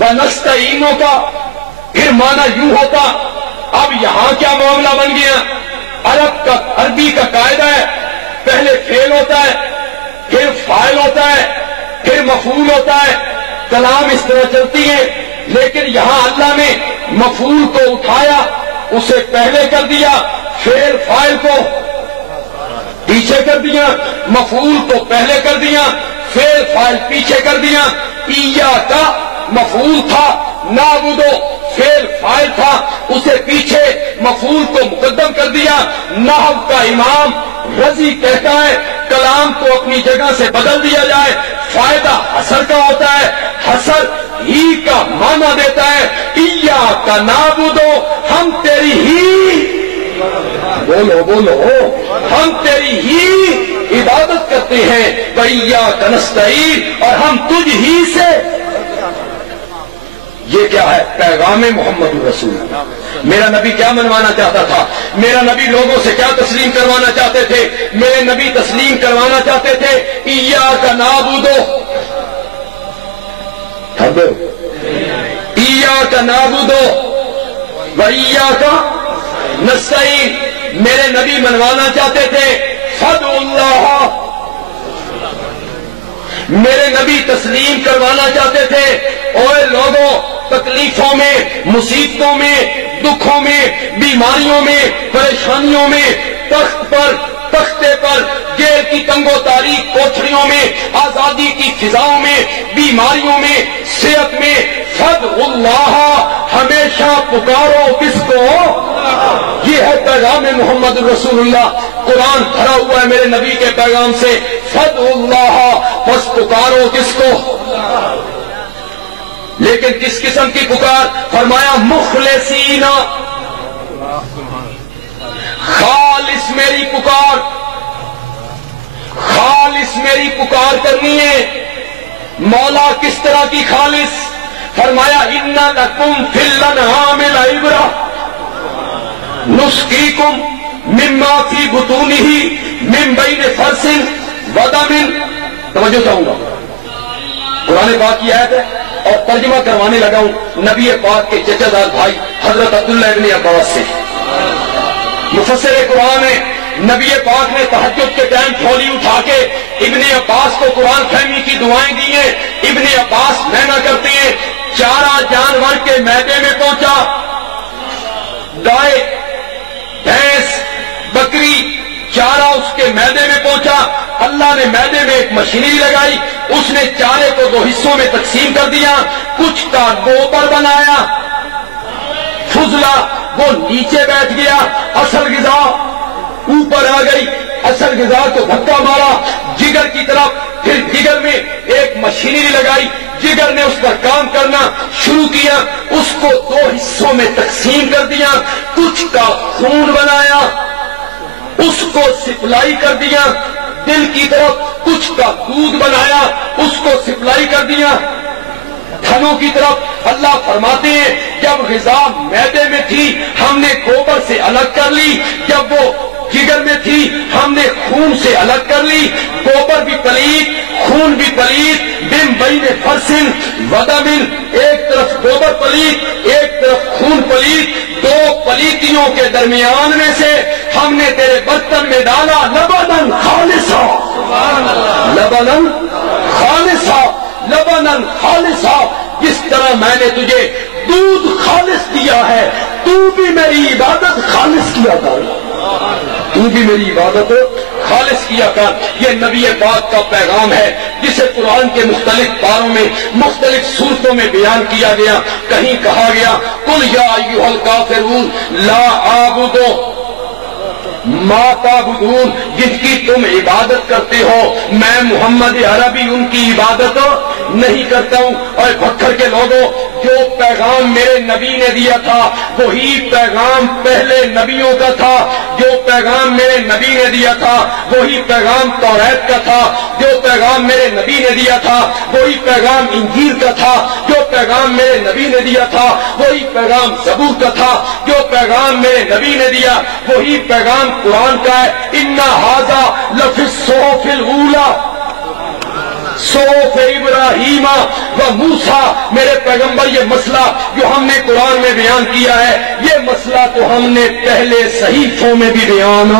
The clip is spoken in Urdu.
ونستعینوں کا پھر معنی یوں ہوتا. اب یہاں کیا معاملہ بن گیا؟ عربی کا قاعدہ ہے، پہلے فعل ہوتا ہے، پھر فاعل ہوتا ہے، پھر مفعول ہوتا ہے. کلام اس طرح چلتی ہے، لیکن یہاں اللہ نے مفعول کو اٹھایا، اسے پہلے کر دیا، فعل فاعل کو پیچھے کر دیا، مفعول کو پہلے کر دیا، فعل فاعل پیچھے کر دیا. ایاک مفعول تھا، نعبدو فعل فاعل تھا، اسے پیچھے مفعول کو مقدم کر دیا. نحو کا امام رضی کہتا ہے کلام کو اپنی جگہ سے بدل دیا جائے، فائدہ حسر کا ہوتا ہے، حسر ہی کا معنی دیتا ہے. ایاک نعبدو ہم تیری ہی، بولو بولو، ہم تیری ہی عبادت کرتے ہیں. وَإِيَّاكَ نَسْتَعِينُ اور ہم تجھ ہی سے. یہ کیا ہے؟ پیغام محمد رسول اللہ. میرا نبی کیا منوانا چاہتا تھا؟ میرا نبی لوگوں سے کیا تسلیم کروانا چاہتے تھے؟ میرے نبی تسلیم کروانا چاہتے تھے ایاک نعبدو، ایاک نعبدو وایاک نستعین. میرے نبی منوانا چاہتے تھے فادعوا اللہ. میرے نبی تسلیم کروانا چاہتے تھے اوے لوگوں، تکلیفوں میں، مصیبتوں میں، دکھوں میں، بیماریوں میں، پریشانیوں میں، تخت پر، تختے پر، جیل کی تنگ و تاریک کوٹھریوں میں، آزادی کی فضاؤں میں، بیماریوں میں، صحت میں، فادعوا اللہ ہمیشہ پکارو کس کو؟ یہ ہے پیغام محمد رسول اللہ. قرآن بھرا ہوا ہے میرے نبی کے پیغام سے. فادعوا اللہ بس پکارو کس کو؟ لیکن کس قسم کی پکار؟ فرمایا مخلصین، خالص میری پکار، خالص میری پکار کرنی ہے. مولا کس طرح کی خالص؟ فرمایا ان لکم فی الانعام لعبرہ نسقیکم مما فی بطونہ من بین فرث ودم. توجہ چاہوں گا، قرآن پاک کی آیت ہے اور ترجمہ کروانے لگا ہوں نبی پاک کے چچا دار بھائی حضرت عبداللہ ابن عباس سے. مفسر قرآن ہے، نبی پاک نے تہجد کے ٹائم جھولی اٹھا کے ابن عباس کو قرآن فہمی کی دعائیں دی ہیں. ابن عباس محنہ کرتے ہیں، چارہ جانور کے میدے میں پہنچا، گائے، بھینس، بکری، چارہ اس کے میدے میں پہنچا. اللہ نے میدے میں ایک مشینری لگائی، اس نے چارے کو دو حصوں میں تقسیم کر دیا. کچھ کا گوبر بنایا، فضلہ وہ نیچے بیٹھ گیا، اصل غذا اوپر آ گئی. اصل غذا کو دھکا مارا جگر کی طرف، پھر جگر میں ایک مشینری لگائی، جگر نے اس پر کام کرنا شروع کیا، اس کو دو حصوں میں تقسیم کر دیا. کچھ کا خون بنایا، اس کو سپلائی کر دیا دل کی طرف. کچھ کا دودھ بنایا، اس کو سپلائی کر دیا تھنوں کی طرف. اللہ فرماتے ہیں جب غذا میدے میں تھی ہم نے گوبر سے الگ کر لی، جب وہ جگر میں تھی ہم نے خون سے الگ کر لی. گوبر بھی پلید، خون بھی پلید. بن بین فرسن ودمن، ایک طرف گوبر پلید، ایک طرف خون پلید. دو پلیتیوں کے درمیان میں سے ہم نے تیرے برتن میں ڈالا لبنن خالصا، لبنن خالصا، لبنن خالصا. جس طرح میں نے تجھے دودھ خالص دیا ہے تو بھی میری عبادت خالص کیا کر، تو بھی میری عبادت خالص کیا کر. یہ نبی پاک کا پیغام ہے جسے قرآن کے مختلف پاروں میں مختلف صورتوں میں بیان کیا گیا. کہیں کہا گیا قل یا ایھا الکافرون لا اعبد ما تعبدون، جن کی تم عبادت کرتے ہو میں محمد عربی ان کی عبادت نہیں کرتا ہوں. اور پتھر کے لوگوں، جو پیغام میرے نبی نے دیا تھا وہی پیغام پہلے نبیوں کا تھا. جو پیغام میرے نبی نے دیا تھا وہی پیغام توریت کا تھا. جو پیغام میرے نبی نے دیا تھا وہی پیغام انجیل کا تھا. جو پیغام میرے نبی نے دیا تھا وہی پیغام زبور کا تھا. جو پیغام میرے نبی نے دیا وہی پیغام قرآن کا ہے. ان ھذا لفی الصحف الاولی صحف ابراہیم و موسیٰ. میرے پیغمبر یہ مسئلہ جو ہم نے قرآن میں بیان کیا ہے یہ مسئلہ تو ہم نے پہلے صحیفوں میں بھی بیان